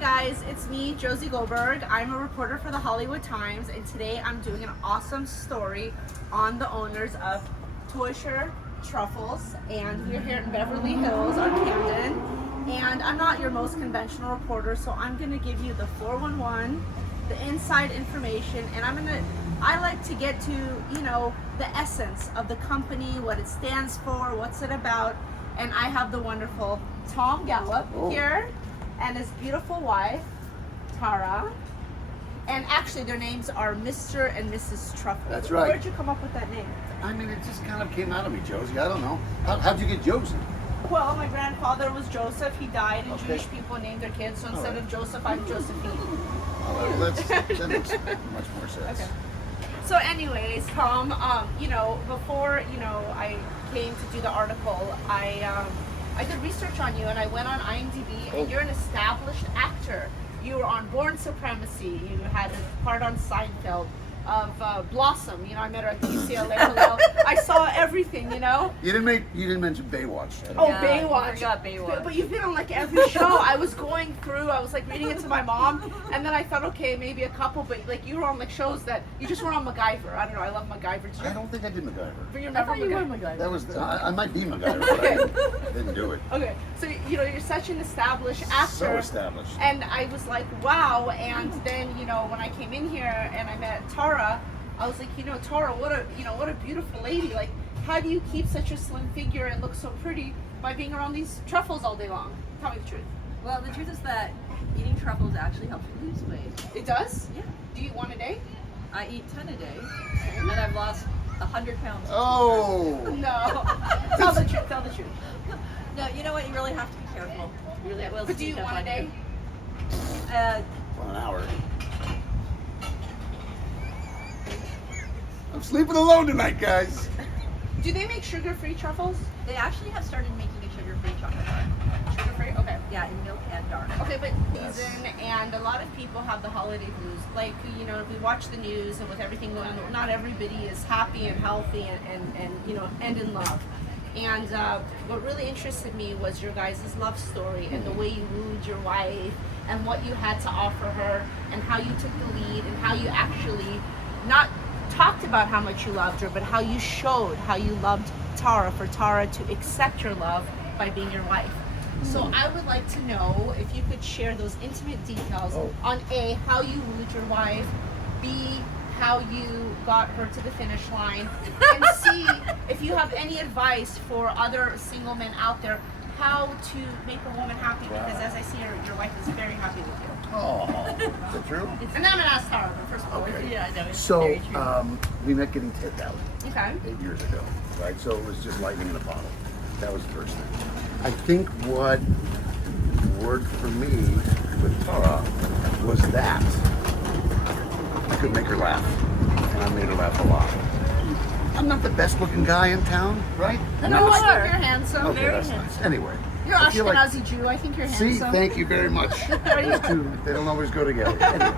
guys, it's me, Josie Goldberg. I'm a reporter for the Hollywood Times, and today I'm doing an awesome story on the owners of Teuscher Truffles, and we're here in Beverly Hills on Camden. And I'm not your most conventional reporter, so I'm going to give you the 411, the inside information, and I like to get to, the essence of the company, what it stands for, what's it about. And I have the wonderful Tom Gallop here and his beautiful wife, Tara. And actually their names are Mr. and Mrs. Truffles. That's right. Where'd you come up with that name? I mean, it just kind of came out of me, Josie. I don't know. How'd you get Josie? Well, my grandfather was Joseph. He died, and Jewish people named their kids. So instead of Joseph, I'm Josephine. That makes much more sense. Okay. So anyways, Tom, before, I came to do the article, I did research on you, and I went on IMDb, and you're an established actor. You were on Born Supremacy. You had a part on Seinfeld. Of Blossom, I met her at the UCLA. I saw everything, You didn't mention Baywatch. Oh, yeah, Baywatch. I forgot Baywatch. But you've been on like every show. I was going through. I was like reading it to my mom, and then I thought, okay, maybe a couple. But like you were on like shows that you just were on MacGyver. I don't know. I love MacGyver. I don't think I did MacGyver. But you're I never thought you were MacGyver. That was I might be MacGyver, but I didn't do it. Okay, so you're such an established actor. So established. And I was like, wow. And then when I came in here and I met Tara, I was like, Tara, what a beautiful lady. Like, how do you keep such a slim figure and look so pretty by being around these truffles all day long? Tell me the truth. Well, the truth is that eating truffles actually helps you lose weight. It does? Yeah. Do you eat one a day? I eat 10 a day, and I've lost 100 pounds. Oh. No. Tell the truth. Tell the truth. No, you know what? You really have to be careful. You really will. But do you eat one a day? Well, an hour. I'm sleeping alone tonight, guys. Do they make sugar-free truffles? They actually have started making a sugar-free chocolate bar. Sugar-free? Okay. Yeah, in milk and dark. Okay, but season, and a lot of people have the holiday blues. Like, we watch the news, and with everything going on, not everybody is happy and healthy and in love. And what really interested me was your guys' love story and the way you wooed your wife and what you had to offer her and how you took the lead and how you actually not talked about how much you loved her, but how you showed how you loved Tara for Tara to accept your love by being your wife. So I would like to know if you could share those intimate details on A, how you wooed your wife, B, how you got her to the finish line, and C, if you have any advice for other single men out there, how to make a woman happy, because as I see her, your wife is very happy with you. Oh, is that true? And then I'm gonna ask Tara, but first of all, Okay. Yeah, I know. It's So, very true. we met getting takeout okay. 8 years ago, right? So it was just lightning in a bottle. That was the first thing. I think what worked for me with Tara was that I could make her laugh, and I made her laugh a lot. I'm not the best looking guy in town, right? No, I think are. you're handsome. Okay, very that's handsome. nice. Anyway. You're I feel Ashkenazi Jew. I think you're See, handsome. thank you very much. Those two, they don't always go together. Anyway.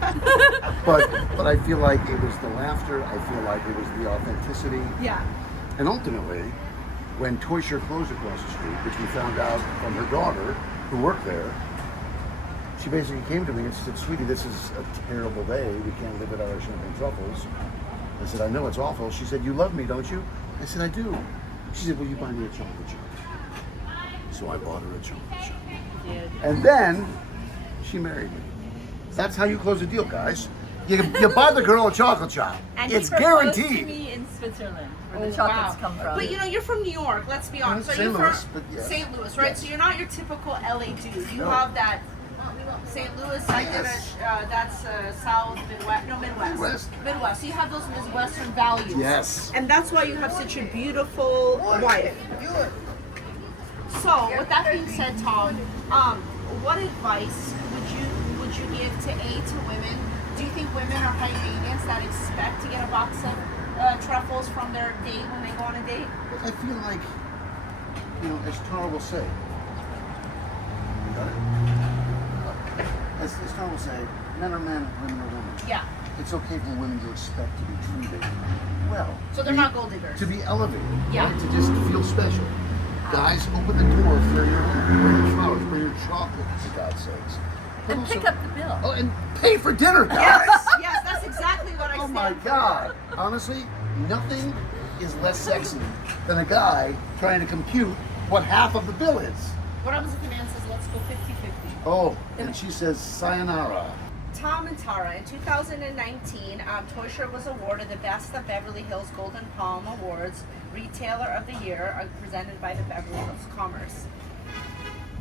But I feel like it was the laughter. I feel like it was the authenticity. Yeah. And ultimately, when Teuscher closed across the street, which we found out from her daughter, who worked there, she basically came to me and said, "Sweetie, this is a terrible day. We can't live without our champagne truffles." I said, "I know it's awful." She said, "You love me, don't you?" I said, "I do." She said, "Will you buy me a chocolate chip?" So I bought her a chocolate chip. And then she married me. That's how you close a deal, guys. You buy the girl a chocolate chop. And It's he proposed to guaranteed. me in Switzerland, where the chocolates come from. But you're from New York. Let's be honest. St. Are you Louis, from but yes. St. Louis, right? Yes. So you're not your typical LA dude. You No. have that St. Louis. I did that's South Midwest. No, Midwest. Midwest. So you have those Midwestern values. Yes. And that's why you have such a beautiful wife. So, with that being said, Tom, what advice would you give to women? Do you think women are high maintenance that expect to get a box of truffles from their date when they go on a date? I feel like, as Tara will say, as Tara will say, men are men, women are women. Yeah. It's okay for women to expect to be treated well. So they're not gold diggers. To be elevated. Yeah. Right? To just feel special. Guys, open the door for your home. Bring your flowers, bring your chocolate, for God's sakes. But And also- pick up the bill. Oh, and pay for dinner, guys. Yes, that's exactly what I Oh stand my for. God. Honestly, nothing is less sexy than a guy trying to compute what half of the bill is. What happens if the man says, let's go 50-50? Oh, and she says sayonara. Tom and Tara, in 2019, Teuscher was awarded the Best of Beverly Hills Golden Palm Awards Retailer of the Year, presented by the Beverly Hills Commerce.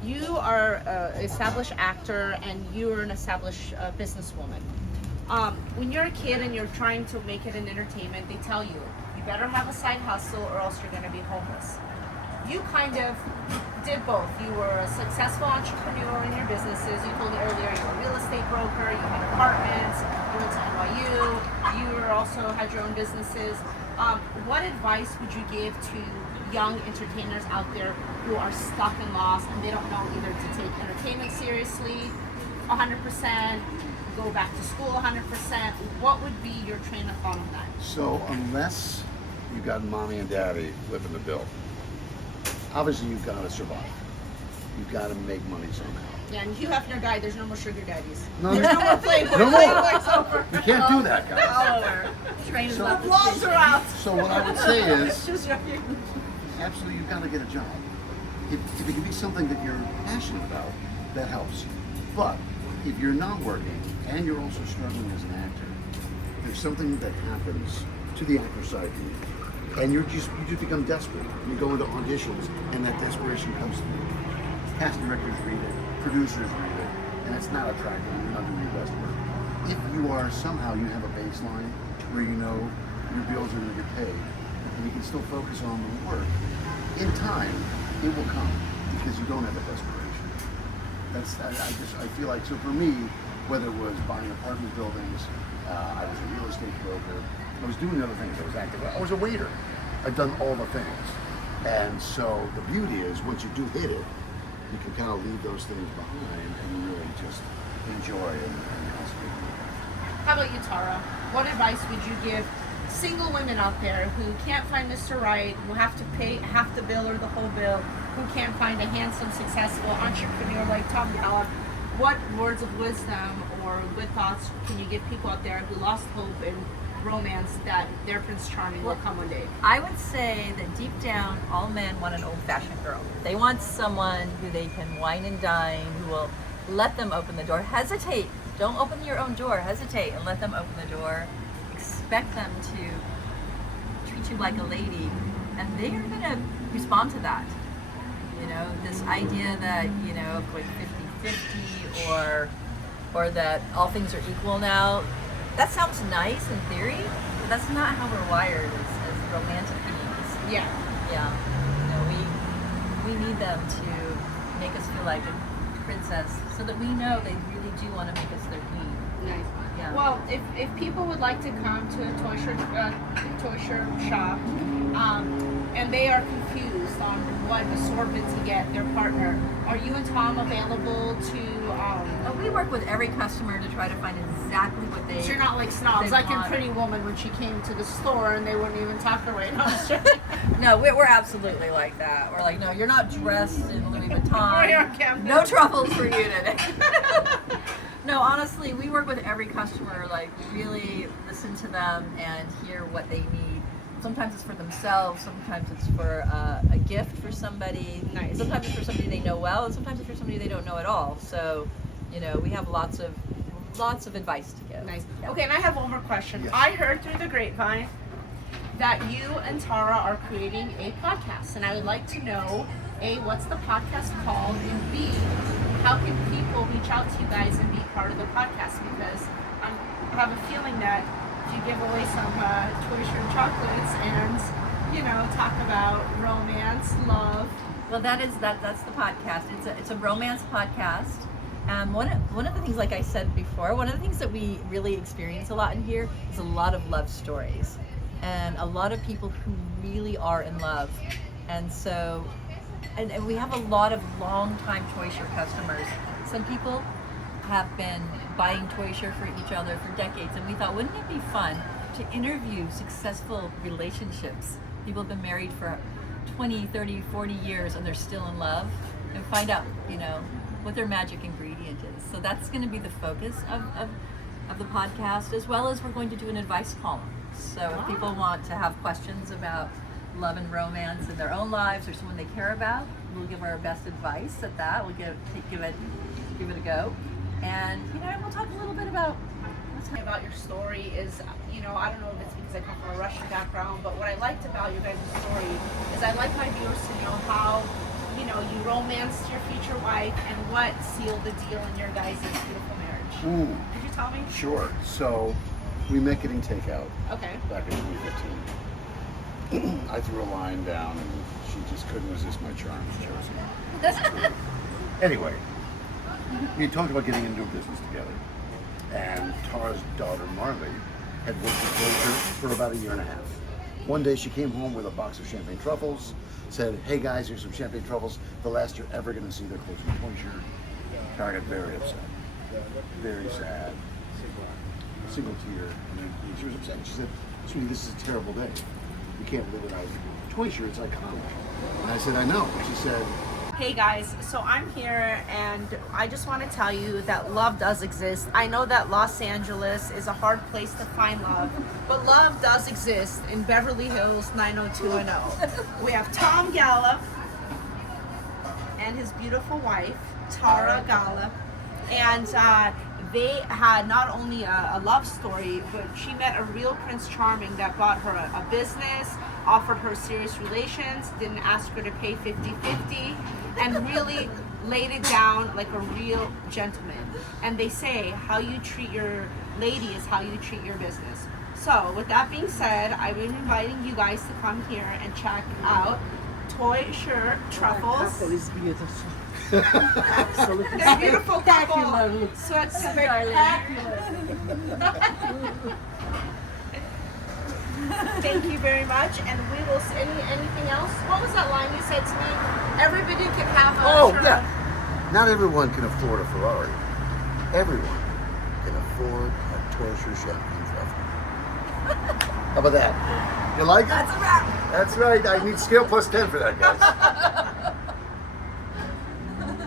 You are an established actor and you're an established businesswoman. When you're a kid and you're trying to make it in entertainment, they tell you, you better have a side hustle or else you're going to be homeless. You kind of did both. You were a successful entrepreneur in your businesses. You told me earlier you were a real estate broker, you had apartments, you went to NYU, you were also had your own businesses. What advice would you give to young entertainers out there who are stuck and lost and they don't know either to take entertainment seriously 100%, go back to school 100%? What would be your train of thought on that? So unless you got mommy and daddy flipping the bill, obviously you've got to survive. You've got to make money somehow. Yeah, and Hugh Hefner died. There's no more sugar daddies. No, There's no more Playboy. No more. Playboy's over. You can't do that, guys. All over. Train is So- left The the laws station. are out. So what I would say It's is, just joking. absolutely, you've got to get a job. If it can be something that you're passionate about, that helps. But if you're not working and you're also struggling as an actor, there's something that happens to the actor side of you, and you just become desperate. You go into auditions, and that desperation comes to you. Casting directors read it, producers read it, and it's not attractive. You're not doing your best work. If you are somehow you have a baseline where you know your bills are going to get paid, and you can still focus on the work, in time it will come because you don't have a desperation. I feel like, so for me, whether it was buying apartment buildings, I was a real estate broker, I was doing other things. I was active. I was a waiter. I've done all the things. And so the beauty is, once you do hit it, you can kind of leave those things behind and really just enjoy and hustle. How about you, Tara? What advice would you give single women out there who can't find Mr. Right, who have to pay half the bill or the whole bill, who can't find a handsome, successful entrepreneur like Tom Gallop? What words of wisdom or good thoughts can you give people out there who lost hope in romance that their Prince Charming will come one day? I would say that deep down, all men want an old-fashioned girl. They want someone who they can wine and dine, who will let them open the door. Hesitate. Don't open your own door. Hesitate and let them open the door. Expect them to treat you like a lady, and they are going to respond to that. You know, this idea that, you know, of going 50-50 or that all things are equal now, that sounds nice in theory, but that's not how we're wired as romantic beings. Yeah. Yeah. You know, we need them to make us feel like a princess so that we know they really do want to make us their queen. Nice. Yeah. Well, if people would like to come to a Teuscher shop, and they are confused on what assortment to get their partner, are you and Tom available to? We work with every customer to try to find exactly what they. So you're not like snobs, they like in want. Pretty Woman when she came to the store and they wouldn't even talk her way. No, I'm just joking. No, we're absolutely like that. We're like, no, you're not dressed in Louis We're here Vuitton. on campus. No truffles for you today. No, honestly, we work with every customer. Like, we really listen to them and hear what they need. Sometimes it's for themselves. Sometimes it's for a gift for somebody. Nice. Sometimes it's for somebody they know well, and sometimes it's for somebody they don't know at all. So, you know, we have lots of advice to give. Nice. Yeah. Okay, and I have one more question. Yes. I heard through the grapevine that you and Tara are creating a podcast, and I would like to know, A, what's the podcast called, and B, how can people reach out to you guys and be part of the podcast? Because I have a feeling that if you give away some Teuscher chocolates and, you know, talk about romance, love. Well, that's the podcast. It's a romance podcast. One of the things, like I said before, one of the things that we really experience a lot in here is a lot of love stories, and a lot of people who really are in love. And so, and we have a lot of long-time Teuscher customers. Some people have been buying Teuscher for each other for decades, and we thought, wouldn't it be fun to interview successful relationships? People have been married for 20, 30, 40 years and they're still in love, and find out, you know, what their magic ingredient is. So that's going to be the focus of the podcast, as well as we're going to do an advice column. So if people want to have questions about love and romance in their own lives or someone they care about, we'll give our best advice at that. We'll give it a go, and we'll talk a little bit about your story is, I don't know if it's because I come from a Russian background, but what I liked about your guys' story is I like my viewers to know how, you romanced your future wife and what sealed the deal in your guys' beautiful marriage. Ooh. Could you tell me? Sure. So we met getting takeout Okay. back in 2015. I threw a line down and she just couldn't resist my charm. She chose me. Anyway, we talked about getting into a business together. And Tara's daughter, Marley, had worked at Teuscher for about a year and a half. One day she came home with a box of champagne truffles, said, hey guys, here's some champagne truffles, the last you're ever going to see their clothes from Teuscher. Tara got very upset. Very sad. Single tear. And she was upset. She said, sweetie, this is a terrible day. We can't live without Teuscher, it's iconic. And I said, I know. She said, hey guys, so I'm here and I just want to tell you that love does exist. I know that Los Angeles is a hard place to find love, but love does exist in Beverly Hills 90210. We have Tom Gallop and his beautiful wife, Tara Gallop, and they had not only a love story, but she met a real Prince Charming that bought her a business, offered her serious relations, didn't ask her to pay 50-50, and really laid it down like a real gentleman. And they say how you treat your lady is how you treat your business. So with that being said, I've been inviting you guys to come here and check out Teuscher Truffles. Couple is beautiful. Absolutely. They're beautiful couple. Spectacular. So it's spectacular. Thank you very much, and we will see anything else. What was that line you said to me? Everybody can have a shirt. yeah. Not everyone can afford a Ferrari. Everyone can afford a Teuscher Champagne Truffle. How about that? You like it? That's a wrap. That's right. I need scale plus 10 for that, guys.